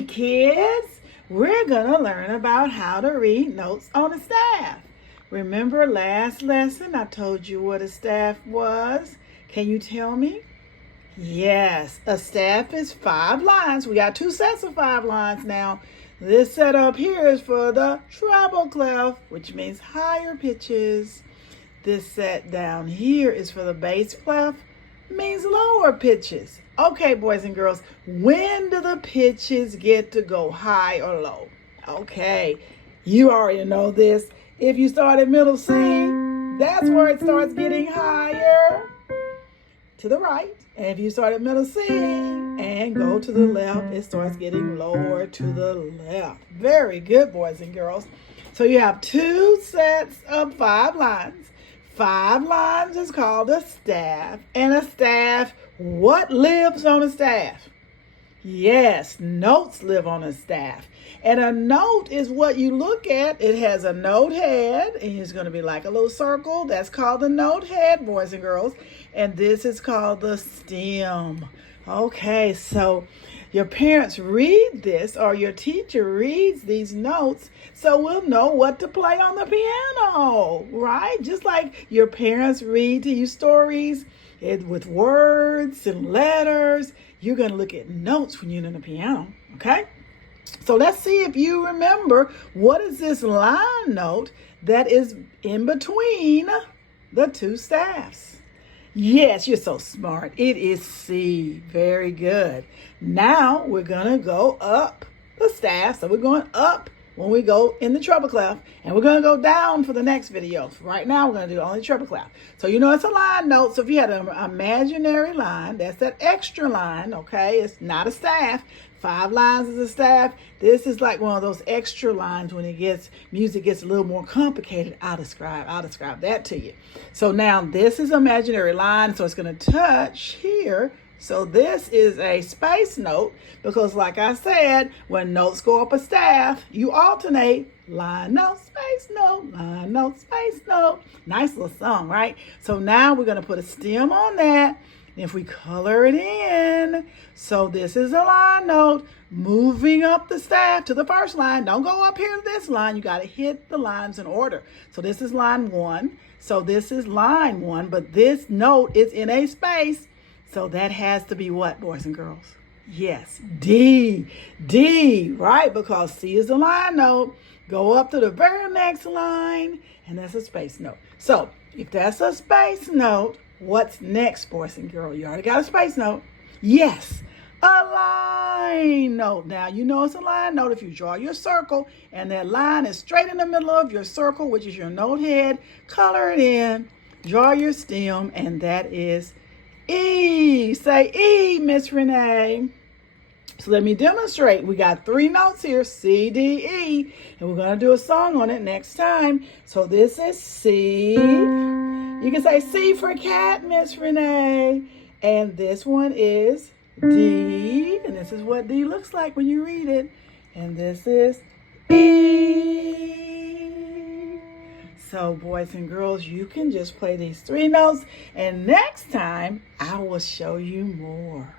Hey kids, we're gonna learn about how to read notes on a staff. Remember last lesson I told you what a staff was? Can you tell me? Yes, a staff is 5 lines. We got 2 sets of 5 lines now. This set up here is for the treble clef, which means higher pitches. This set down here is for the bass clef, means lower pitches. Okay, boys and girls, when do the pitches get to go high or low? Okay, you already know this. If you start at middle C, that's where it starts getting higher to the right. And if you start at middle C and go to the left, it starts getting lower to the left. Very good, boys and girls. So you have 2 sets of 5 lines. 5 lines is called a staff. And a staff, what lives on a staff? Yes, notes live on a staff. And a note is what you look at. It has a note head, and it's going to be like a little circle. That's called the note head, boys and girls. And this is called the stem. Okay, so your parents read this, or your teacher reads these notes, so we'll know what to play on the piano, right? Just like your parents read to you stories with words and letters, you're going to look at notes when you're on the piano, okay? So let's see if you remember, what is this line note that is in between the 2 staffs? Yes, you're so smart. It is C. Very good. Now we're going to go up the staff. So we're going up when we go in the treble clef, and we're going to go down for the next video. Right now we're going to do only treble clef. So you know it's a line note. So if you had an imaginary line, that's that extra line, okay? It's not a staff. 5 lines is a staff. This is like one of those extra lines when music gets a little more complicated. I'll describe that to you. So now this is imaginary line, so it's going to touch here. So this is a space note because, like I said, when notes go up a staff, you alternate line note, space note, line note, space note. Nice little song, right? So now we're going to put a stem on that. If we color it in, so this is a line note moving up the staff to the first line. Don't go up here to this line. You got to hit the lines in order. So this is line 1. So this is line 1, but this note is in a space. So that has to be what, boys and girls? Yes, D. D, right? Because C is a line note. Go up to the very next line, and that's a space note. So if that's a space note, what's next, boys and girls? You already got a space note. Yes, a line note. Now, you know it's a line note if you draw your circle, and that line is straight in the middle of your circle, which is your note head. Color it in, draw your stem, and that is E. Say E, Miss Renee. So let me demonstrate. We got 3 notes here, C, D, E, and we're going to do a song on it next time. So this is C. You can say C for cat, Miss Renee. And this one is D. And this is what D looks like when you read it. And this is E. So boys and girls, you can just play these 3 notes. And next time, I will show you more.